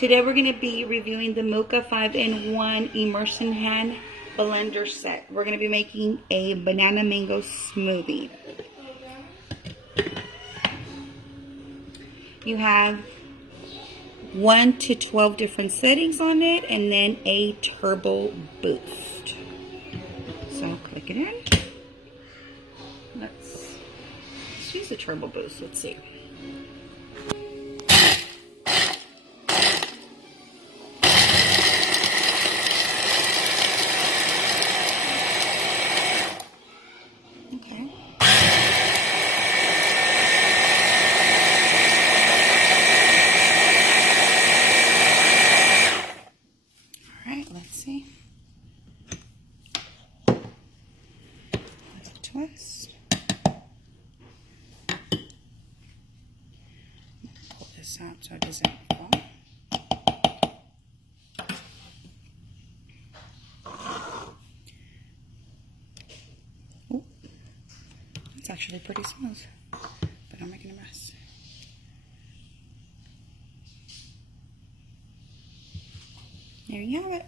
Today we're going to be reviewing the MOOKA 5-in-1 Immersion Hand Blender Set. We're going to be making a banana mango smoothie. You have 1 to 12 different settings on it, and then a turbo boost. So click it in. Let's use the turbo boost. Let's see. Okay. Alright, let's see. Let's twist. Pull this out so it doesn't fall. Oh, it's actually pretty smooth, but I'm making a mess. There you have it.